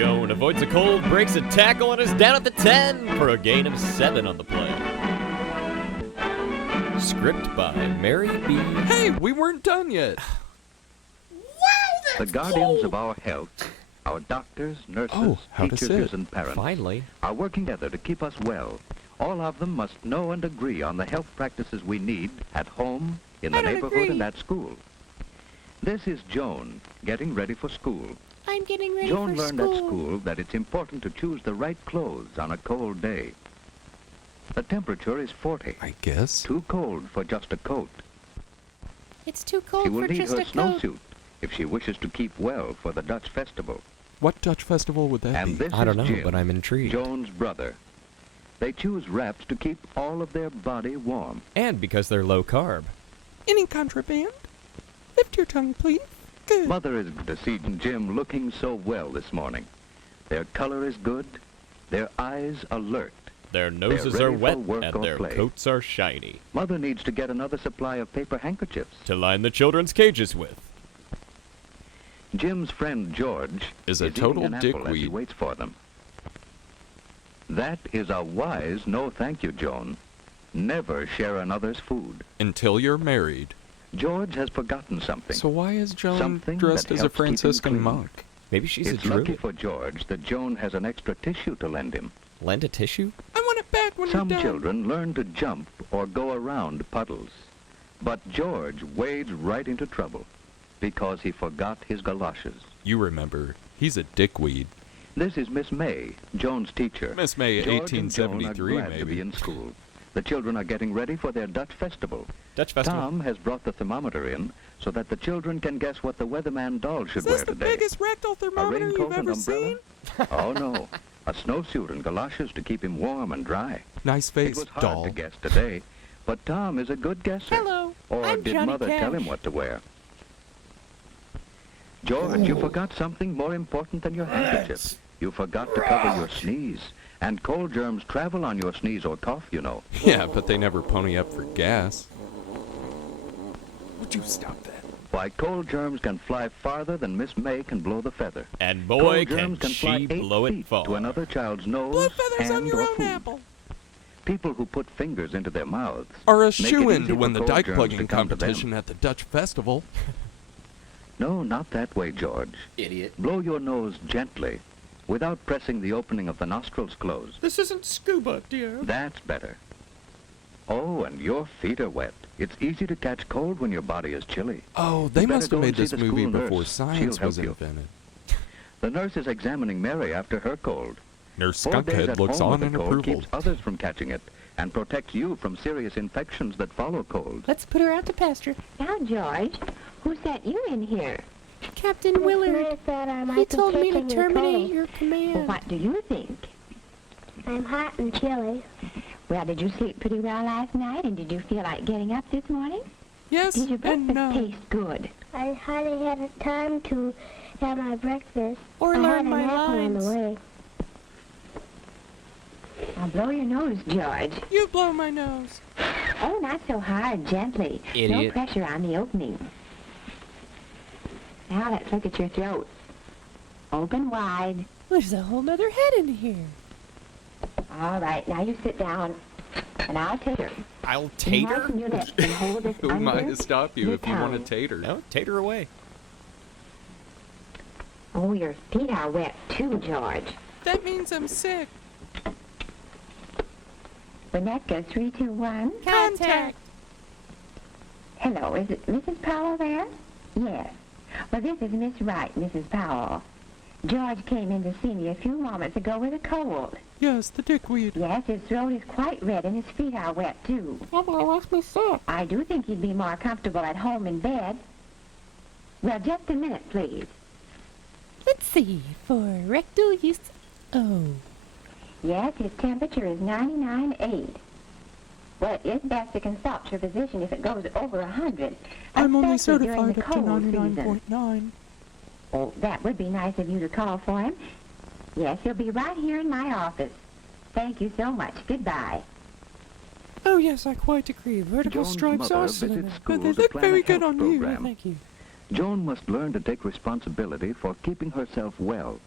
Joan avoids a cold, breaks a tackle, and is down at the 10 for a gain of 7 on the play. Script by Mary B. Hey, we weren't done yet. The guardians of our health, our doctors, nurses, teachers, and parents Finally. are working together to keep us well. All of them must know and agree on the health practices we need at home, in the neighborhood, and at school. This is Joan, getting ready for school. I'm getting ready Joan for learned school. at school that it's important to choose the right clothes on a cold day. The temperature is 40. I guess. Too cold for just a coat. It's too She cold will for need just her a coat. snowsuit if she wishes to keep well for the Dutch festival. What Dutch festival would that And be? this I don't know, is Jim, but I'm intrigued. Joan's brother. They choose wraps to keep all of their body warm. And because they're low carb. Any contraband? Lift your tongue, please. Good. Mother is good to see Jim looking so well this morning. Their color is good, their eyes alert. Their noses ready are for wet work and or their play. coats are shiny. Mother needs to get another supply of paper handkerchiefs. To line the children's cages with. Jim's friend George Is a eating total an apple as he dickweed. waits for them. That is a wise no thank you, Joan. Never share another's food. Until you're married. George has forgotten something. So why is Joan Something dressed that as a helps keep him Franciscan clean. monk? Maybe she's It's a lucky druid. for George that Joan has an extra tissue to lend him. Lend a tissue? I want it back when Some you're done. children learn to jump or go around puddles. But George wades right into trouble because he forgot his galoshes. You remember, he's a dickweed. This is Miss May, Joan's teacher. Miss May, George and Joan 1873, are glad to be maybe. in school. The children are getting ready for their Dutch festival. Dutch festival. Tom has brought the thermometer in so that the children can guess what the weatherman doll should Is this wear the today. biggest rectal A thermometer raincoat you've and ever umbrella? seen? Oh no, a snowsuit and galoshes to keep him warm and dry. Nice It face, was hard doll. to guess today, but Tom is a good guesser. Hello, Or I'm did Johnny Mother tell him Cash. what to wear? George, you forgot something more important than your handkerchief. You forgot to cover your sneeze. And cold germs travel on your sneeze or cough, you know. Yeah, but they never pony up for gas. Would you stop that? Why, cold germs can fly farther than Miss May can blow the feather. And boy, Cold germs can fly she 8 blow it feet far. to another child's nose, Blow feathers on hand, your or own food. apple. People who put fingers into their mouths Are a make it shoo-in easy to for win the cold dike germs plugging to come to them. competition at the Dutch festival. No, not that way, George. Idiot. Blow your nose gently, without pressing the opening of the nostrils closed. This isn't scuba, dear. That's better. Oh, and your feet are wet. It's easy to catch cold when your body is chilly. Oh, they You better must go have and made see this the movie school before nurse. science She'll was help you. invented. The nurse is examining Mary after her cold. Nurse 4 days Skunkhead at looks home on with in a cold approval. keeps others from catching it and protects you from serious infections that follow cold. Let's put her out to pasture. Now, George, who sent you in here? Captain Willard, he told me to terminate your Well, command. what do you think? I'm hot and chilly. Well, did you sleep pretty well last night, and did you feel like getting up this morning? Yes Did your and breakfast no. taste good? I hardly had time to have my breakfast. Or I learn had an my apple on the lines. way. Now blow your nose, George. You blow my nose. Oh, not so hard, gently. Idiot. No pressure on the opening. Now let's look at your throat. Open wide. There's a whole nother head in here. All right, now you sit down, and I'll tater. I'll Moisten tater? your lips and hold this Who am I under to stop you your if you want tongue. to tater? No, tater away. Oh, your feet are wet too, George. That means I'm sick. Rebecca, 3, 2, 1. Contact. Hello, is it Mrs. Powell there? Yes. Well, this is Miss Wright, Mrs. Powell. George came in to see me a few moments ago with a cold. Yes, the dickweed. Yes, his throat is quite red and his feet are wet, too. Yeah, but it makes me sick. I do think he'd be more comfortable at home in bed. Well, just a minute, please. Let's see. For rectal use. Oh. Yes, his temperature is 99.8. Well, it is best to consult your physician if it goes over 100. I'm only especially during certified the up to cold season. 99.9. Oh, that would be nice of you to call for him. Yes, he'll be right here in my office. Thank you so much. Goodbye. Oh, yes, I quite agree. Vertical Joan's stripes mother are visits cinema. school But they to look plan very a good health on you. program. Thank you. Joan must learn to take responsibility for keeping herself well.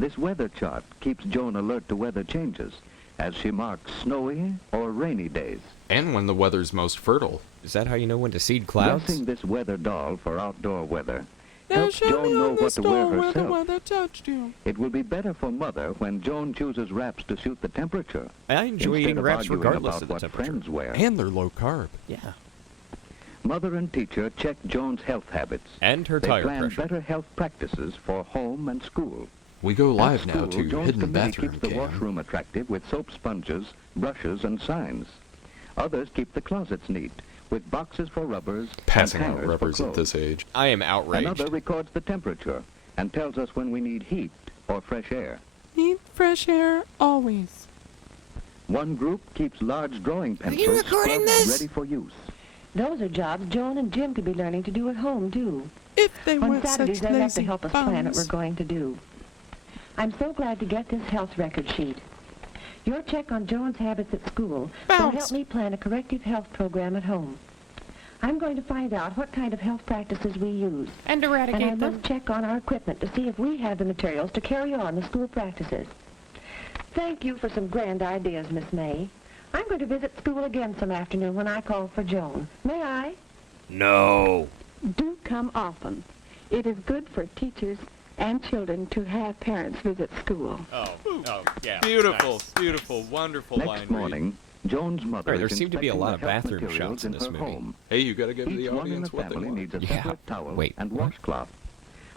This weather chart keeps Joan alert to weather changes as she marks snowy or rainy days. And when the weather's most fertile. Is that how you know when to seed clouds? Dressing this weather doll for outdoor weather Now helps show Joan me know on what this to wear door where the herself. weather touched you. It will be better for Mother when Joan chooses wraps to suit the temperature. I enjoy instead eating of wraps arguing regardless about of the what temperature. friends wear. And they're low carb. Yeah. Mother and teacher check Joan's health habits. And her They tire plan pressure. better health practices for home and school. We go live At now school, to Joan's Hidden committee Bathroom keeps the Cam. washroom attractive with soap sponges, brushes, and signs. Others keep the closets neat with boxes for rubbers Passing and out hangers rubbers for at this age. I am outraged. Another records the temperature and tells us when we need heat or fresh air. Need fresh air always. One group keeps large drawing pencils recording scrubbed this? ready for use. Those are jobs Joan and Jim could be learning to do at home, too. If they On weren't Saturdays, such they'll have lazy to help us plan what bums. we're going to do. I'm so glad to get this health record sheet. Your check on Joan's habits at school will Bounce. help me plan a corrective health program at home. I'm going to find out what kind of health practices we use. And And I eradicate them. must check on our equipment to see if we have the materials to carry on the school practices. Thank you for some grand ideas, Miss May. I'm going to visit school again some afternoon when I call for Joan. May I? No. Do come often. It is good for teachers and children to have parents visit school. Oh, yeah. Beautiful, Nice. beautiful, wonderful line Next read. morning, Joan's mother Right, there is seem to be a inspecting lot the of health bathroom materials shots in this her movie. home. Hey, you gotta give Each the one in audience the what they family want. needs a Yeah, separate towel wait, and what? washcloth.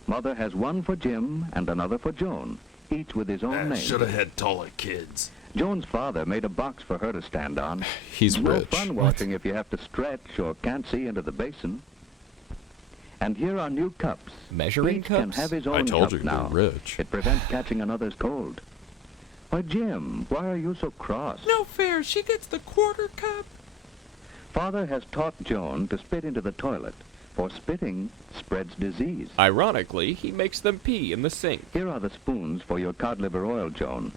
Mother has one for Jim and another for Joan, each with his own name. Should have had taller kids. Joan's father made a box for her to stand on. He's no rich. fun washing if you have to stretch or can't see into the basin. And here are new cups. Measuring Each can cups? have his own I told cup you, now. they're rich. It prevents catching another's cold. Why, Jim, why are you so cross? No fair. She gets the quarter cup. Father has taught Joan to spit into the toilet, for spitting spreads disease. Ironically, he makes them pee in the sink. Here are the spoons for your cod liver oil, Joan.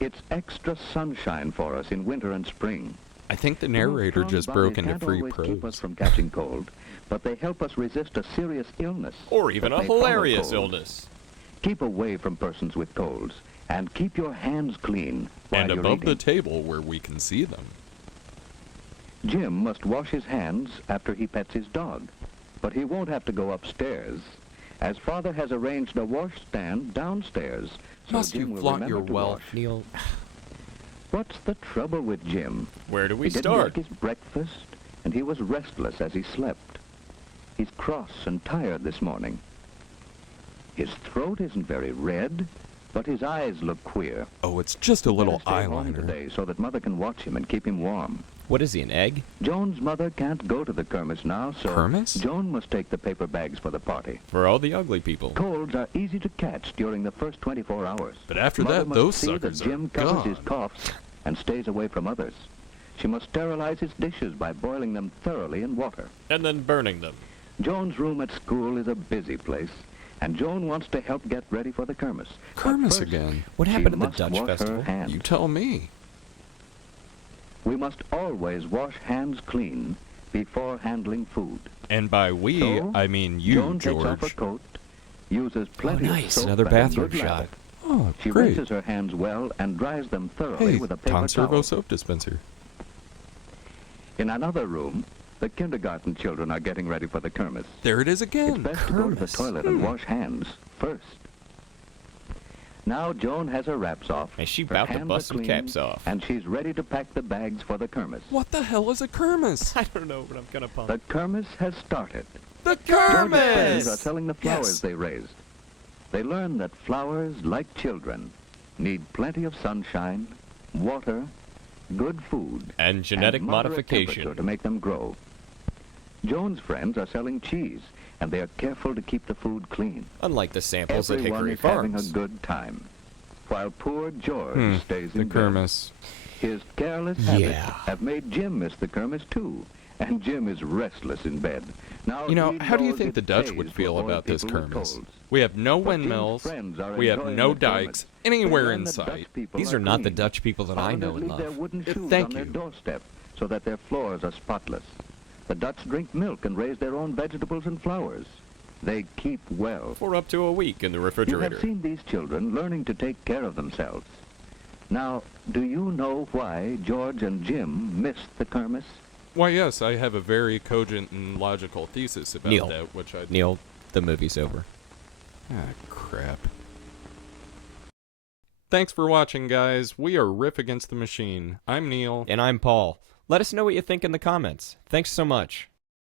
It's extra sunshine for us in winter and spring. I think the You know, narrator strong just bodies broke into can't free always keep us prose. from catching cold, but they help us resist a serious illness. Or even that a may follow hilarious cold. illness. Keep away from persons with colds, and keep your hands clean while And you're above the eating. table where we can see them. Jim must wash his hands after he pets his dog, but he won't have to go upstairs, as Father has arranged a washstand downstairs. So Must Jim you will flaunt remember your to wealth? wash. Neil, What's the trouble with Jim? where do we He didn't start? like his breakfast, and he was restless as he slept. He's cross and tired this morning. His throat isn't very red, but his eyes look queer. Oh, it's just a little Better stay home eyeliner. today so that Mother can watch him and keep him warm. What is he, an egg? Joan's mother can't go to the Kermesse now, so Kermesse? Joan must take the paper bags for the party. For all the ugly people. Colds are easy to catch during the first 24 hours. But after Mother that, must those see suckers that Jim are covers his gone. coughs and stays away from others. She must sterilize his dishes by boiling them thoroughly in water. And then burning them. Joan's room at school is a busy place, and Joan wants to help get ready for the Kermesse. But Kermesse first, again. What she happened at the must Dutch wash her festival? hands. You tell me. We must always wash hands clean before handling food. And by we, So, I mean you, Joan takes off her George. coat, uses plenty nice, of soap another and a bathroom good shot. lather. Oh, She great. rinses her hands well and dries them thoroughly Hey, with a paper Conservo towel. soap dispenser. In another room, the kindergarten children are getting ready for the Kermesse. There it is It's again. best to go to the Kermesse. toilet and wash hands first. Now Joan has her wraps off. And she her about to hands bust are some clean, caps off. And she's ready to pack the bags for the Kermesse. What the hell is a Kermesse? I don't know, but I'm gonna pump. The Kermesse has started. The Joan's friends are Kermesse! selling the flowers Yes. they raised. They learn that flowers, like children, need plenty of sunshine, water, good food, And genetic and moderate modification. temperature to make them grow. Joan's friends are selling cheese, and they are careful to keep the food clean. Unlike the samples at Everyone Hickory is having a Farms. good time, while poor George stays The in bed. Kermesse. His careless habits Yeah. have made Jim miss the Kermesse too, and Jim is restless in bed. Now You know, he how do you knows think it the Dutch pays would to feel avoid about this people with Kermesse? colds. We have no But Jim's windmills. friends are We have enjoying no the dikes Kermesse. anywhere They learn in that Dutch sight. people These are not the clean. Dutch people that I know Foreigners and leave their love. wooden shoes Thank on their you. doorstep so that their floors are spotless. The Dutch drink milk and raise their own vegetables and flowers. They keep well. For up to a week in the You refrigerator. have seen these children learning to take care of themselves. Now, do you know why George and Jim missed the Kermesse? Why, yes, I have a very cogent and logical thesis about Neil. that, which I... Neil, the movie's over. Ah, crap. Thanks for watching, guys. We are Riff Against the Machine. I'm Neil. And I'm Paul. Let us know what you think in the comments. Thanks so much.